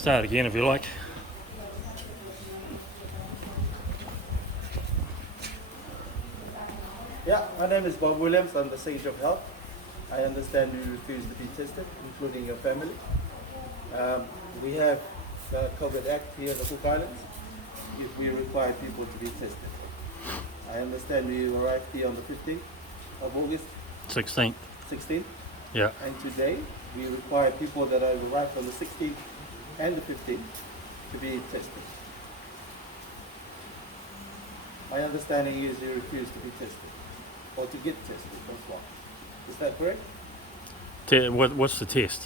start again if you like. Yeah, my name is Bob Williams. I'm the Sage of Health. I understand you refuse to be tested, including your family. We have the COVID Act here in the Cook Islands. If we require people to be tested. I understand you arrived here on the 15th of August. 16th. 16th. Yeah. And today we require people that have arrived on the 16th and the 15th to be tested. My understanding is you refuse to be tested or to get tested. That's why. Is that correct? What's the test?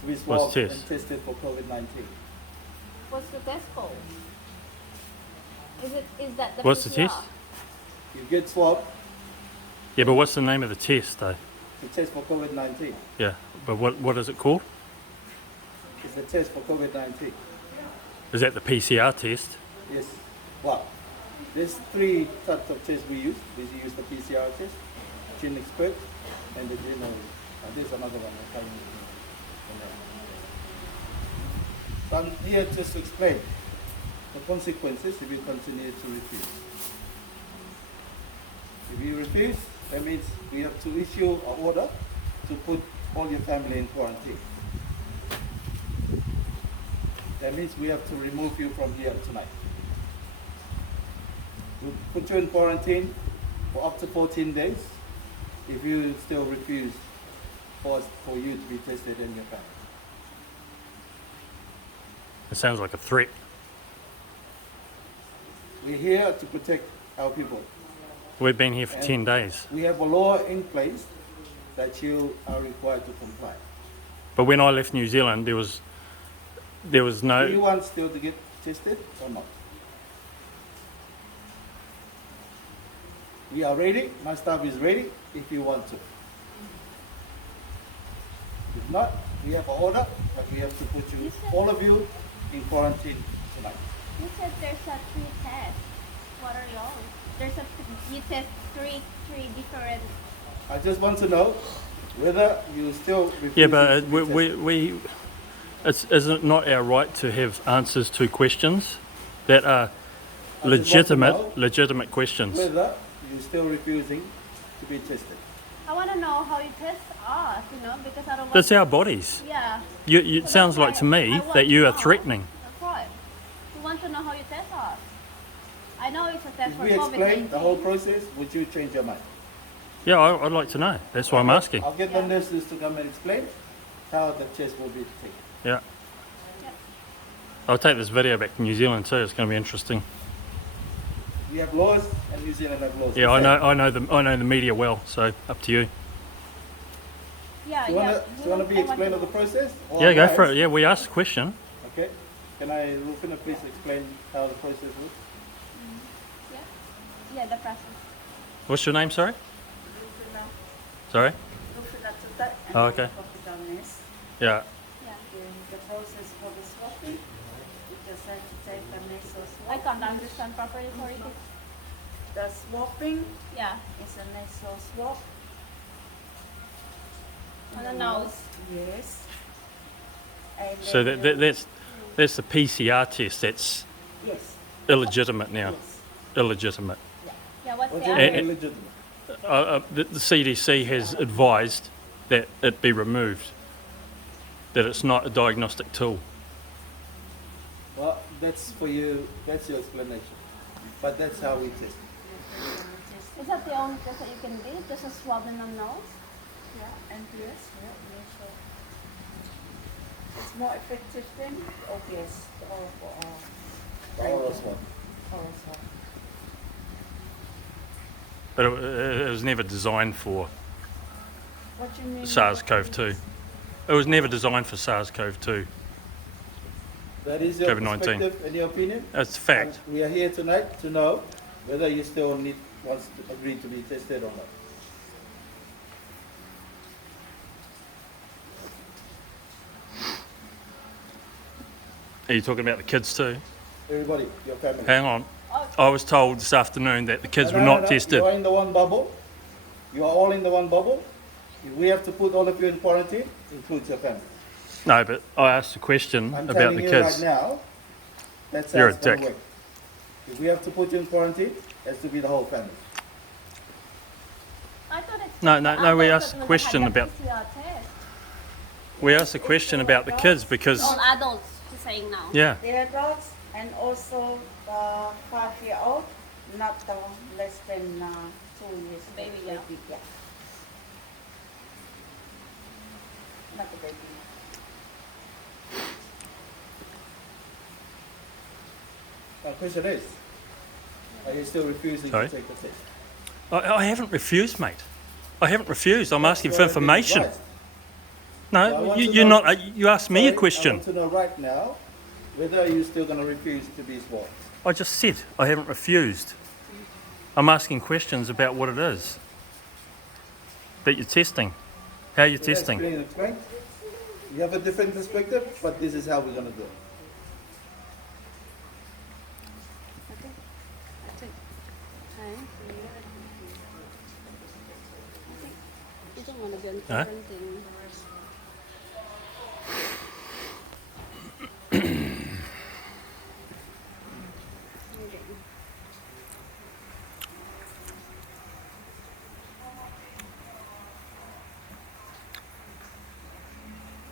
To be What's swabbed the and test? tested for COVID-19. What's the test called? Is that the What's the PCR? test? You get swabbed Yeah, but what's the name of the test though? to test for COVID-19. Yeah, but what is it called? It's the test for COVID-19. Is that the PCR test? Yes. Well, there's three types of tests we use. We use the PCR test, Gene Expert, and the Gene. There's another one. I can't remember. So I'm here just to explain the consequences if you continue to refuse. If you refuse, that means we have to issue an order to put all your family in quarantine. That means we have to remove you from here tonight. We'll put you in quarantine for up to 14 days if you still refuse for you to be tested in your family. It sounds like a threat. We're here to protect our people. We've been here for And 10 days. We have a law in place that you are required to comply. But when I left New Zealand, there was Do you no. want still to get tested or not? We are ready. My staff is ready if you want to. If not, we have an order, but we have to put you, all of you, in quarantine tonight. You said there's a 3 tests. What are yours? You test three different. I just want to know whether you still refuse Yeah, to but be tested. is it not our right to have answers to questions that are I just want to know legitimate questions? whether you're still refusing to be tested. I want to know how you test us, because I don't want. That's our bodies. Yeah. It sounds like to me that you are threatening. That's right. We want to know how you test us. I know it's a test If for we COVID-19. explain the whole process, would you change your mind? Yeah, I'd like to know. That's why I'm asking. I'll get the nurses to come and explain how the test will be taken. Yeah. Yep. I'll take this video back to New Zealand too. It's going to be interesting. We have laws, and New Zealand have laws. Yeah, I know the media well. So up to you. Yeah, Do you want to I want explain to of the process? Or Yeah, go for otherwise- it. Yeah, we asked a question. Okay. Can Rufina please explain how the process works? Yeah, the process. What's your name? Sorry. Sorry. Oh, okay. Yeah. Yeah. The process for the swabbing, you just have to take a nasal I swab. can't understand properly. Sorry. The swabbing Yeah. is a nasal swab. On the nose. Yes. And So then that's the PCR test. That's yes, illegitimate now. yes. Illegitimate. Yeah. What's What's the your other? name? Illegitimate. The CDC has advised that it be removed. That it's not a diagnostic tool. Well, that's for you. That's your explanation. But that's how we test. Is that the only test that you can do? Just a swab in the nose? Yeah, and yes, nasal. It's more effective than OPS or Oral swab. oral swab. But it was never designed for What do you mean? SARS-CoV-2. It was never designed for SARS-CoV-2. That is your COVID-19. perspective and your opinion. That's a fact. And we are here tonight to know whether you still wants to agree to be tested or not. Are you talking about the kids too? Everybody, your family. Hang on. I was told this afternoon that the kids No, were no, not no. tested. You are in the one bubble. You are all in the one bubble. If we have to put all of you in quarantine, includes your family. No, but I asked a question I'm about telling the you kids. right now, that's You're a gonna dick. work. If we have to put you in quarantine, it has to be the whole family. I thought it's No, just no, the no, we adults asked that a question had the about- PCR test. We asked a question about the kids because, All adults, she's saying now. yeah, The adults and also the 5-year-old, not the less than 2 years. Baby, yeah. Yeah. Not the baby. My question is, are you still refusing Sorry? to take the test? I haven't refused, mate. I haven't refused. I'm asking for That's what I've been information. advised. So I No, want you, to you're know- not. You asked me a Sorry, I question. want to know right now whether you're still going to refuse to be sworn. I just said I haven't refused. I'm asking questions about what it is that you're testing. How you're testing. Explain. You have a different perspective, but this is how we're going to do it. Okay. I think. Okay. I think you don't want to be on Huh? quarantine. Okay.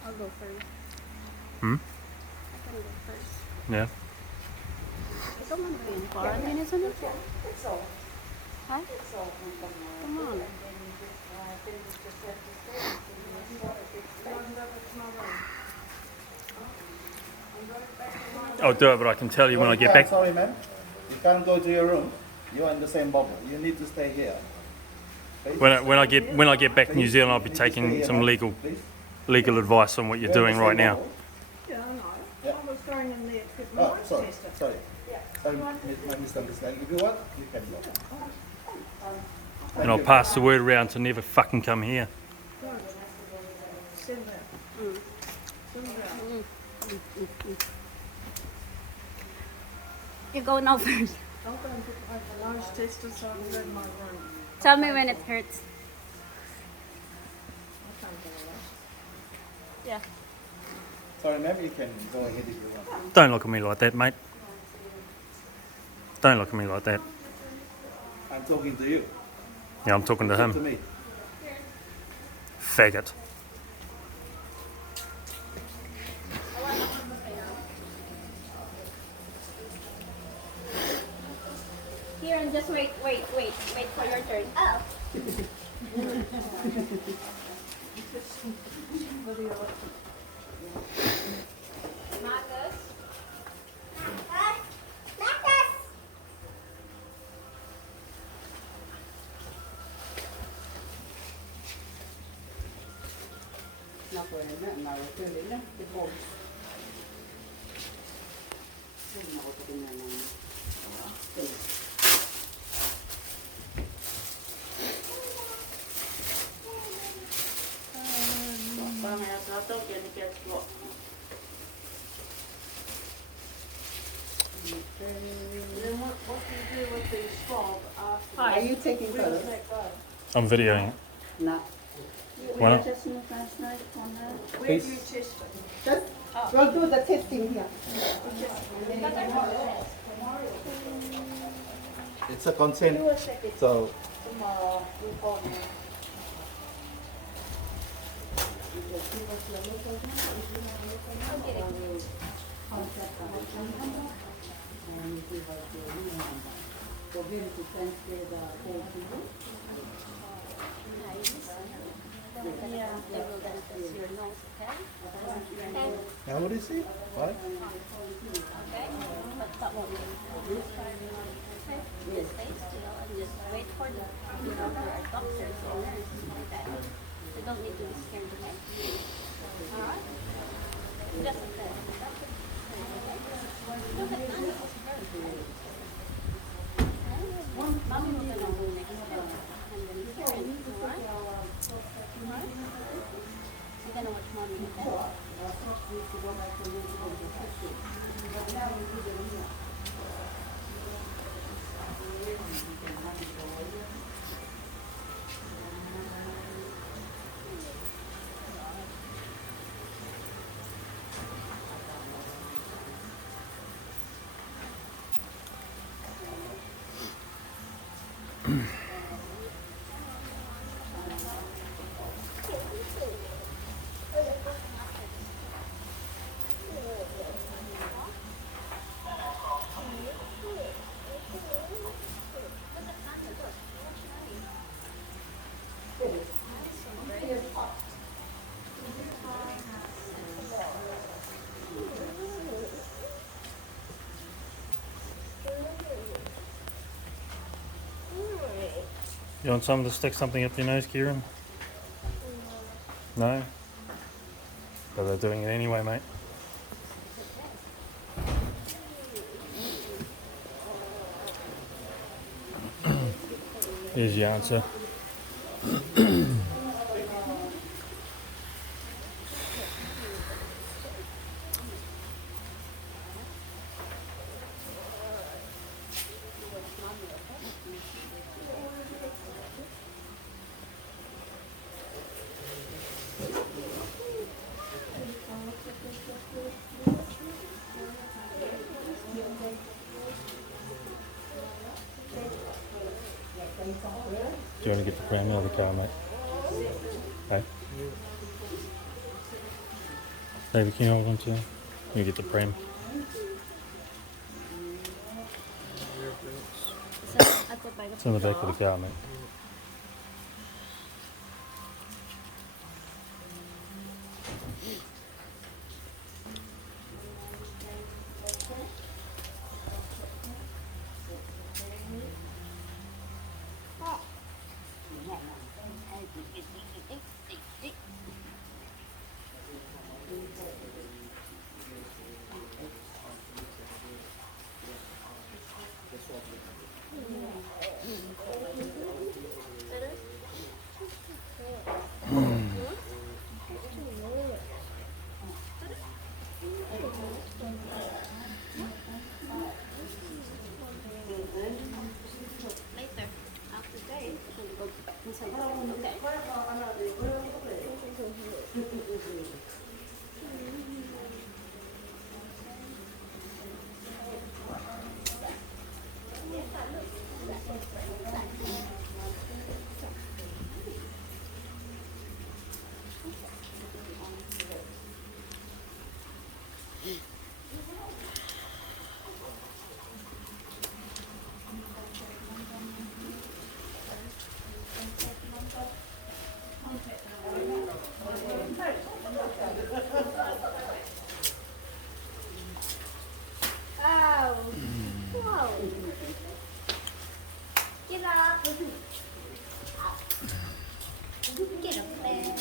I'll go first. Hmm? I can go first. Yeah. You don't want to be in quarantine, isn't it? It's all. Huh? It's all. Come on. I'll do it, but I can tell you when I get can't- back. Sorry, man. You can't go to your room. You're in the same bubble. You need to stay here. Please. When I get back to New Zealand, I'll be You need to stay taking here, some man. legal Please. advice on what you're You're in doing the right same now. bubble. Yeah, I know. Yeah. I was going in there to get my Oh, voice sorry. tested. Sorry. Yeah. Sorry, my misunderstanding. If you want, you can go. And I'll pass the word around to never fucking come here. Send that. Send that. You go now first. I'll go and get my nose tested so I can go to my room. Tell me when it hurts. I can't go away. Yeah. Sorry, ma'am. You can go ahead if you want. Don't look at me like that, mate. Don't look at me like that. I'm talking to you. Yeah, I'm talking to To him. me. Faggot. Here and just wait for your turn. Oh. Marcus. Marcus. Nó quên nó nào quên đến đó cái bồn. Cái màu của cái này này. Con này nó tốt cho nó chết luôn. Then what do you do with the swab after? Are you taking We'll photos? take that. I'm videoing it. No. Why not? Just moved last night on the. Where do you test it? Just we'll do the testing here. It's a consent. Do a second So tomorrow. We'll call you. You just give us the local number. We'll contact our and give us your new number. For him to transfer the call to you. Yeah, they will then test your nose, okay? Okay. now what is it? What? Okay. But that won't be. Okay. Just stay still and just wait for the there are doctors or nurses like that. You don't need to be scared, okay? Alright? Just a test. Look at Annie. Mommy will gonna go next time. And then you can, alright? Alright? You're gonna watch mommy, okay? You want someone to stick something up your nose, Kieran? No? But they're doing it anyway, mate. Here's your answer. Do you want to get the pram out of the car, mate? Hey? Baby, can you hold on to it? You get the pram. It's on the back of the car, mate. Later, after day, we'll go inside. Wow. Wow. Get up. Get up there.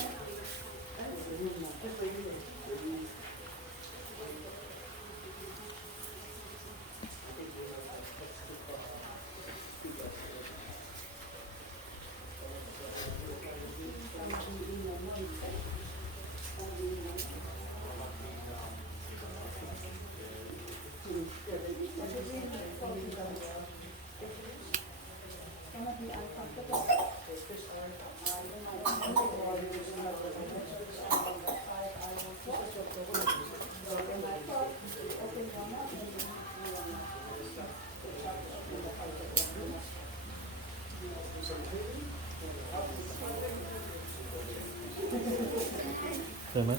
So, mate?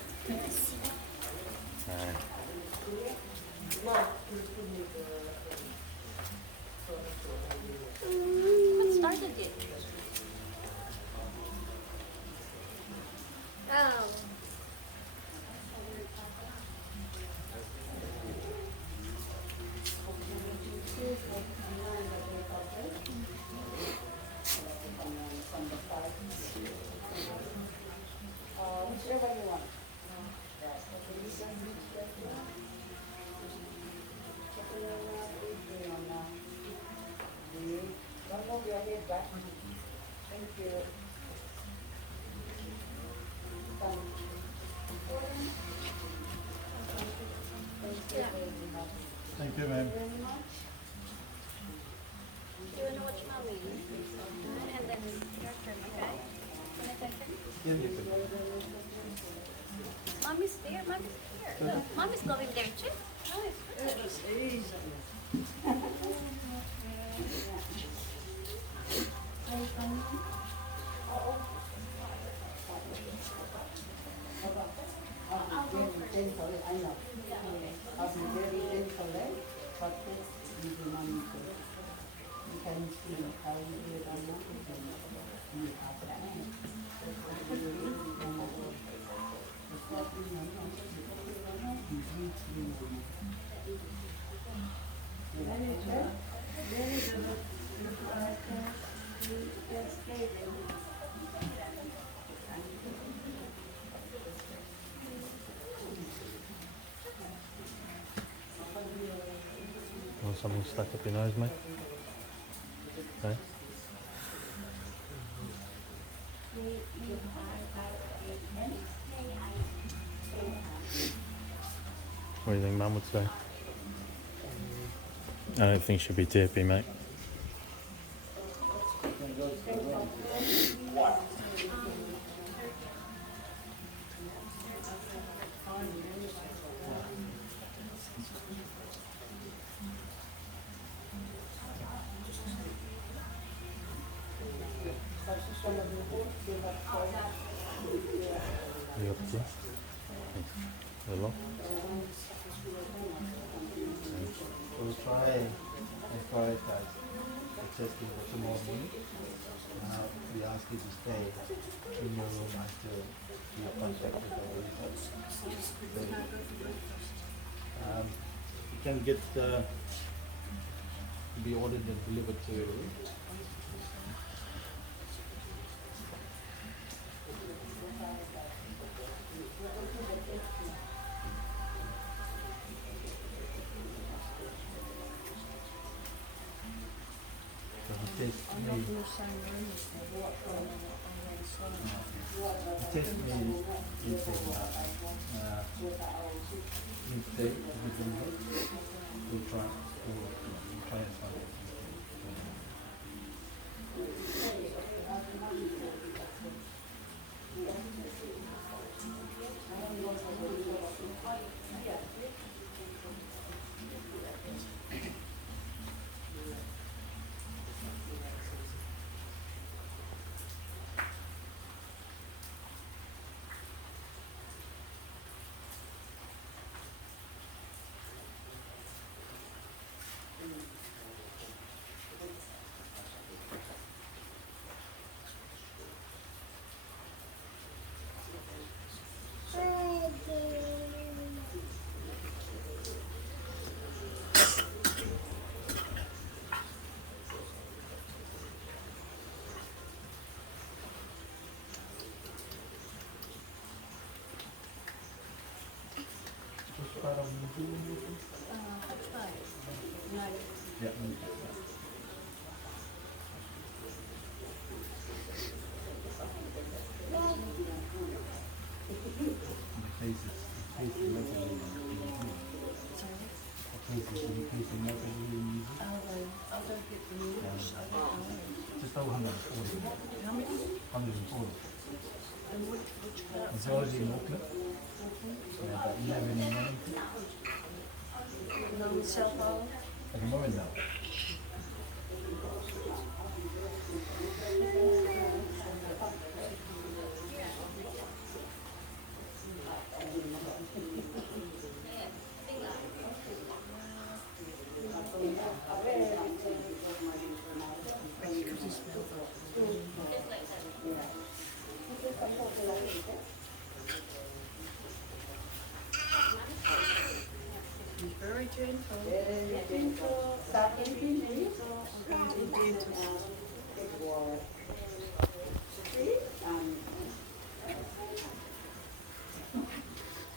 What started it? Oh. Whichever you want. Don't move your head back. Thank you. Come. Thank you very much. Thank you, ma'am. Very much. You wanna watch mommy? And then your turn, okay? Wanna take it? Mommy's there, mommy's there. Look, mommy's going there too. Oh, it's good. Want something stuck up your nose, mate? Okay. What do you think Mum would say? I don't think she'd be happy, mate. You up there? Hello? We'll try and prioritize the testing for tomorrow morning. We ask you to stay in your room until you are contacted by the results. You can get to be ordered and delivered to your room. The test may is midday within we'll try and find it. Yeah. Just over 140. How many? 140. And which part? It's already in Auckland. About 11 in Wellington. No, in Sao Paulo? At the moment now. Very gentle. Very gentle. I'm going to be gentle.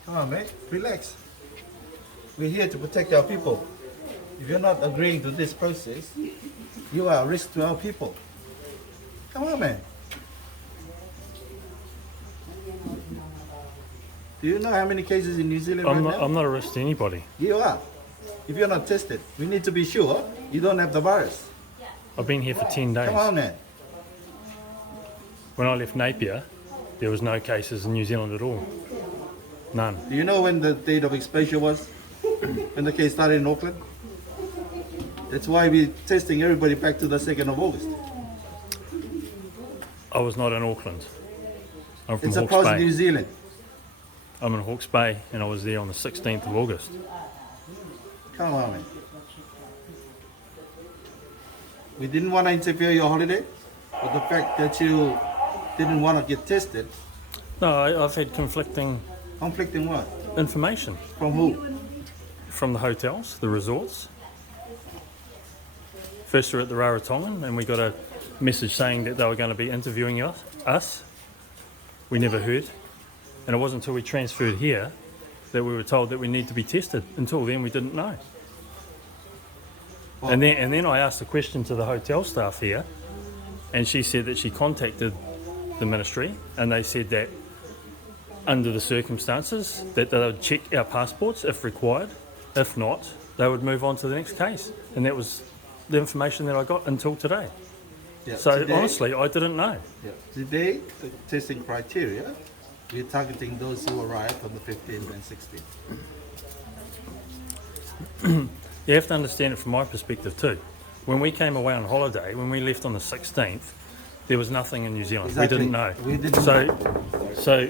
Come on, mate. Relax. We're here to protect our people. If you're not agreeing to this process, you are a risk to our people. Come on, man. Do you know how many cases in New Zealand right now? I'm not a risk to anybody. You are. If you're not tested, we need to be sure you don't have the virus. I've been here for 10 days. Come on, man. When I left Napier, there was no cases in New Zealand at all. None. Do you know when the date of exposure was? When the case started in Auckland? That's why we're testing everybody back to the 2nd of August. I was not in Auckland. I'm from It's Hawke's across Bay. New Zealand. I'm in Hawke's Bay and I was there on the 16th of August. Come on, man. We didn't want to interfere your holiday, but the fact that you didn't want to get tested, No, I've had conflicting conflicting what? information From who? from the hotels, the resorts. First we were at the Rarotonga and we got a message saying that they were going to be interviewing us. We never heard. And it wasn't until we transferred here that we were told that we need to be tested. Until then we didn't know. Well, And then I asked a question to the hotel staff here, and she said that she contacted the ministry and they said that under the circumstances that they would check our passports if required. If not, they would move on to the next case. And that was the information that I got until today. yeah, So today, honestly, I didn't know. yeah, today the testing criteria, we're targeting those who arrived on the 15th and 16th. You have to understand it from my perspective too. When we came away on holiday, when we left on the 16th, there was nothing in New Zealand. Exactly. We didn't know. We didn't So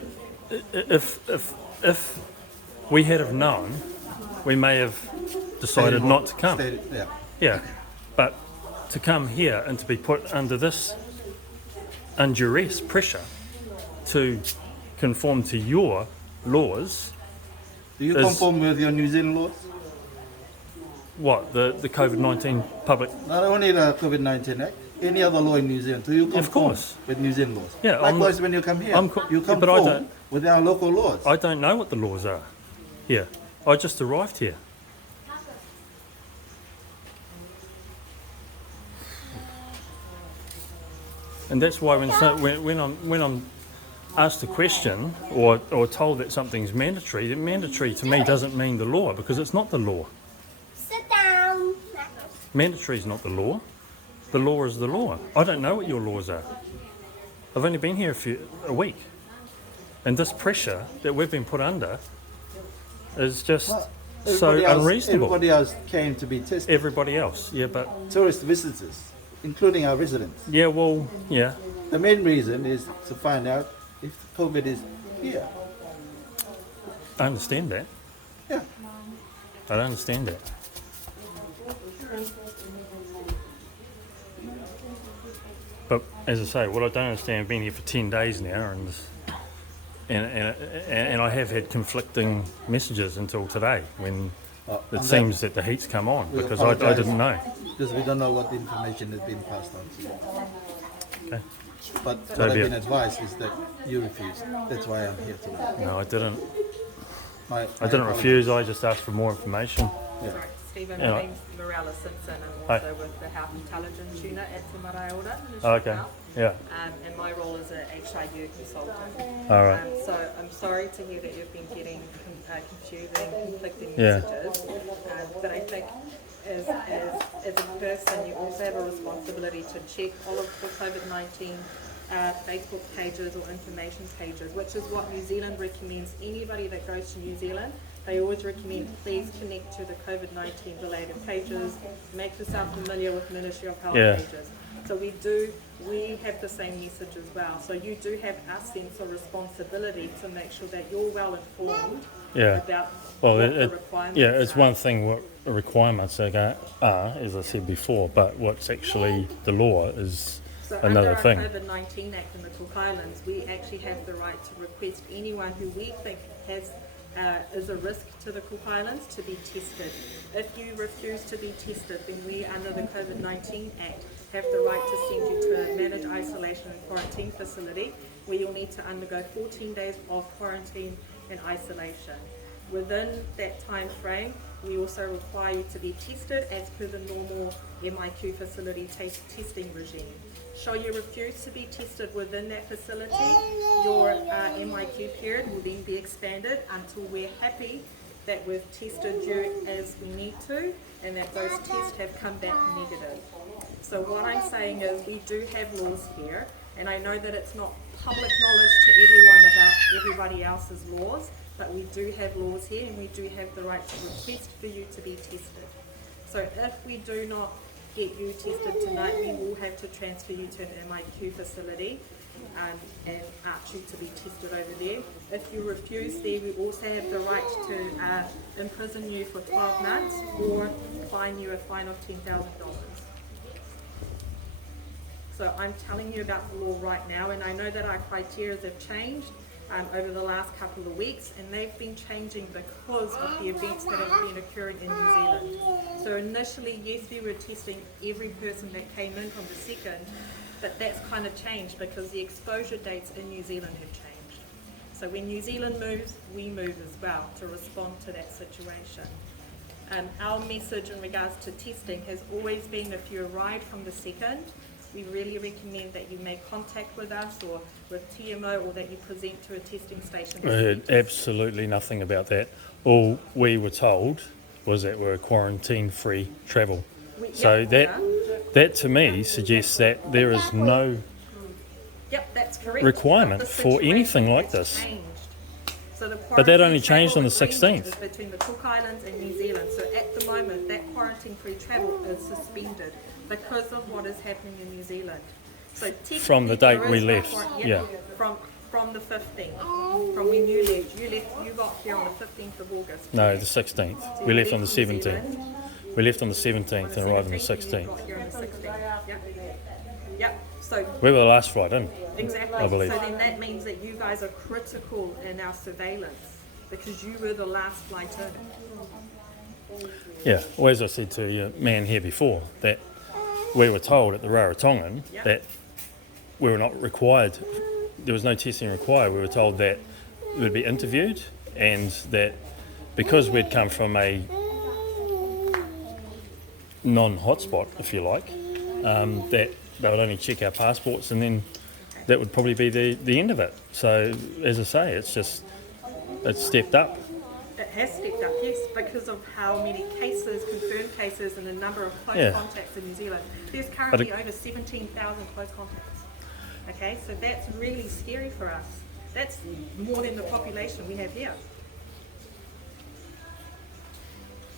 if we had have known, we may have decided Stayed not to come. yeah. Yeah, but to come here and to be put under this unduress pressure to conform to your laws, Do you Is- conform with your New Zealand laws? what, the COVID-19 public, Not only the COVID-19 Act, any other law in New Zealand. Do you conform course. with New Zealand laws? Yeah, I'm Likewise, not- when you come here, I'm you but I conform don't- with our local laws. I don't know what the laws are here. I just arrived here. And that's why when I'm asked a question or told that something's mandatory, that mandatory to me doesn't mean the law, because it's not the law. Sit down. Mandatory is not the law. The law is the law. I don't know what your laws are. I've only been here a week. And this pressure that we've been put under is just Well, so everybody else- unreasonable. Everybody else came to be tested. Everybody else, yeah, but Tourist visitors, including our residents. yeah, well, yeah, The main reason is to find out if COVID is here. I understand that. Yeah. I don't understand that. But as I say, what I don't understand, I've been here for 10 days now, and I have had conflicting messages until today when On it that, seems that the heat's come on, we because I apologise. didn't know. Because we don't know what information has been passed on to you. Okay. But So what I've be it. been advised is that you refused. That's why I'm here tonight. No, I didn't. My I didn't apologies. refuse. I just asked for more information. Yeah. Sorry, Stephen, Yeah. my name's Morella Simpson. I'm Hi. also with the Health Intelligence Unit at Te Maraeora. Okay. Yeah. And my role is a HIU consultant. All right. So I'm sorry to hear that you've been getting confusing, conflicting Yeah. messages. But I think as a person, you also have a responsibility to check all of the COVID-19 Facebook pages or information pages, which is what New Zealand recommends. Anybody that goes to New Zealand, they always recommend please connect to the COVID-19 related pages, make yourself familiar with Ministry of Health Yeah. pages. So we have the same message as well. So you do have a sense of responsibility to make sure that you're well informed Yeah. about Well, what the requirements yeah, it's are. one thing what the requirements are, as I said before, but what's actually the law is So another thing. Under our COVID-19 Act in the Cook Islands, we actually have the right to request anyone who we think is a risk to the Cook Islands to be tested. If you refuse to be tested, then we, under the COVID-19 Act, have the right to send you to a managed isolation and quarantine facility where you'll need to undergo 14 days of quarantine and isolation. Within that time frame, we also require you to be tested as per the normal MIQ facility testing regime. Should you refuse to be tested within that facility, your MIQ period will then be expanded until we're happy that we've tested you as we need to and that those tests have come back negative. So what I'm saying is we do have laws here, and I know that it's not public knowledge to everyone about everybody else's laws, but we do have laws here and we do have the right to request for you to be tested. So if we do not get you tested tonight, we will have to transfer you to an MIQ facility and ask you to be tested over there. If you refuse there, we also have the right to imprison you for 12 months or fine you a fine of $10,000. So I'm telling you about the law right now, and I know that our criteria have changed over the last couple of weeks, and they've been changing because of the events that have been occurring in New Zealand. So initially, yes, we were testing every person that came in from the second, but that's kind of changed because the exposure dates in New Zealand have changed. So when New Zealand moves, we move as well to respond to that situation. Our message in regards to testing has always been, if you arrive from the second, we really recommend that you make contact with us or with TMO, or that you present to a testing station. I heard absolutely nothing about that. All we were told was that we're quarantine-free travel. So that to me suggests that there is no that's correct. requirement But the for anything situation like has this. changed. So the But that only quarantine changed on the travel agreement 16th. is between the Cook Islands and New Zealand. So at the moment, that quarantine-free travel is suspended because of what is happening in New Zealand. So From the date we left, yeah. From the 15th, from when you left. You got here on the 15th of August. No, the 16th. So We you left on the New 17th. Zealand We left on the 17th and arrived on the 17th, and you 16th. got here on the 16th. Yep. So We were the last flight in. exactly. I believe. So then that means that you guys are critical in our surveillance because you were the last flight in. Yeah, well, as I said to your man here before, that we were told at the Rarotongan that we were not required, there was no testing required. We were told that we'd be interviewed and that because we'd come from a non-hotspot, if you like, that they would only check our passports and then that would probably be the end of it. So, as I say, it's stepped up. It has stepped up, yes, because of how many cases, confirmed cases, and the number of close contacts in New Zealand. There's currently over 17,000 close contacts. Okay, so that's really scary for us. That's more than the population we have here.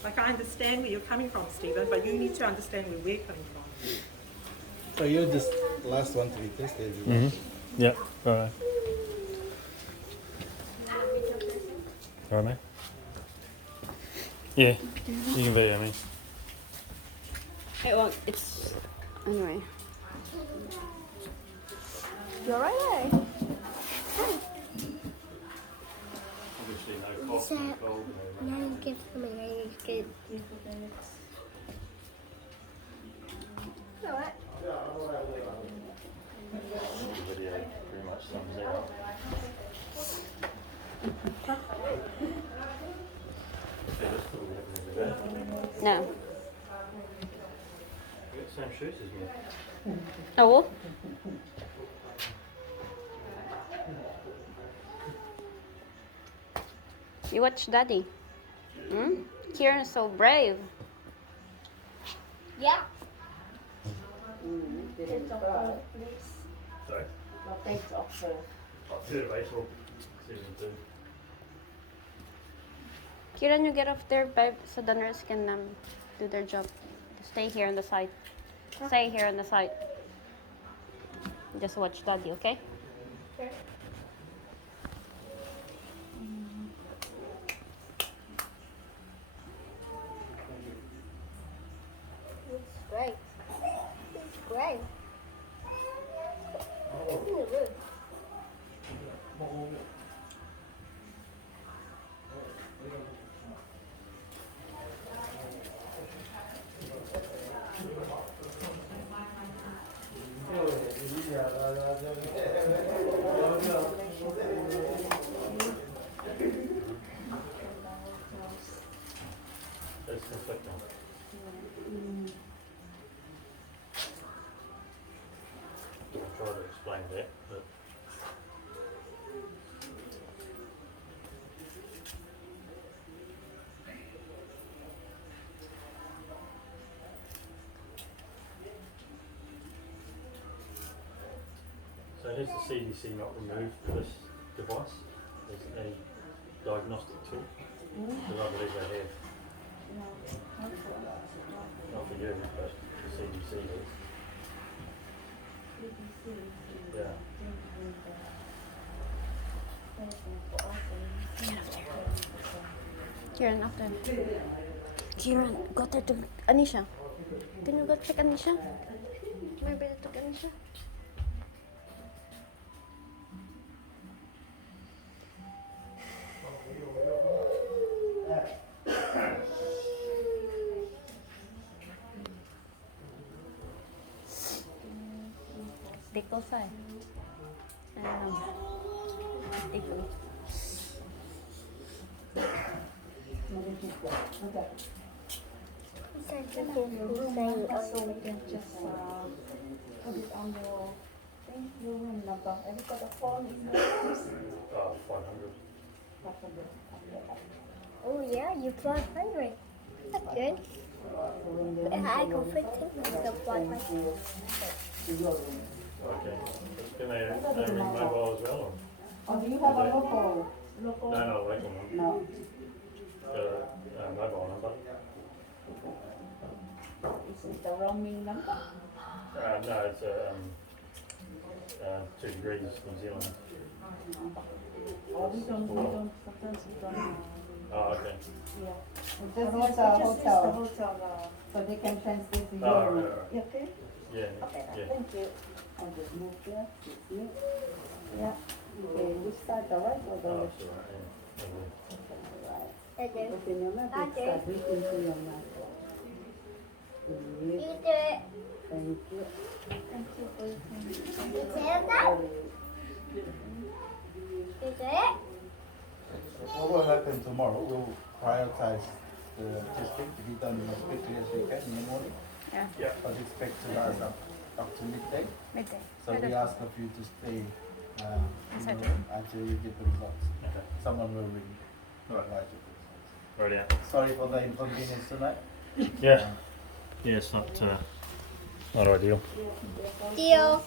Like, I understand where you're coming from, Stephen, but you need to understand where we're coming from. So you're just the last one to be tested. Yep, all right. All right, mate? Yeah, you can video me. Hey, well, it's... Anyway. You alright? Obviously no cough, no cold, No gift for me, I good. Alright. The video pretty much sums it up. No. You got the same shoes as me. Oh? You watch Daddy? Hmm? Kieran's so brave. Yeah. Sorry? Third of April, season 2. Kieran, you get off there, babe, so the nurse can do their job. Stay here on the side. Stay here on the side. Just watch Daddy, okay? Okay. It's great. It's great. That's conflicting. I'll try to explain that, but so has the CDC not removed this device as a diagnostic tool? Because I believe they have. Not for you, but the CDC is. Yeah. Kieran, up there. Kieran, go there to Anisha. Can you go check Anisha? Maybe to Anisha. Aisha? Tickle side. Tickle. Okay. He said you can say So we can just put it on your thing, your room number. Have you got a phone in your house? 500. Oh yeah, you 500. That's good. I go 15 with the 500. Okay. Can they ring mobile as well? Oh, do you have a local? Or? No, local one. No. Mobile number. Is it the roaming number? No, it's 2 degrees New Zealand. Oh, we don't, sometimes we don't. Oh, okay. Yeah. This is the hotel. So they can translate to Oh, your room. right, right. You okay? Yeah. Okay, Yeah. thank you. I'll just move here, sit here. Yeah. Okay, which side, the right or the Oh, left? that's all right. Yeah. Right. I do. Open your mouth and Okay. start breathing through your mouth. You Good. do it. Thank you. You tell that? You do it? What will happen tomorrow? We'll prioritize the testing to be done as quickly as we can in the morning. Yeah. But expect to last up to midday. Midday. So we ask of you to stay in the room until you get the results. Okay. Someone will ring. Right. Provide you with results. Brilliant. Sorry for the inconvenience tonight. Yeah. Yeah, it's not ideal. Deal.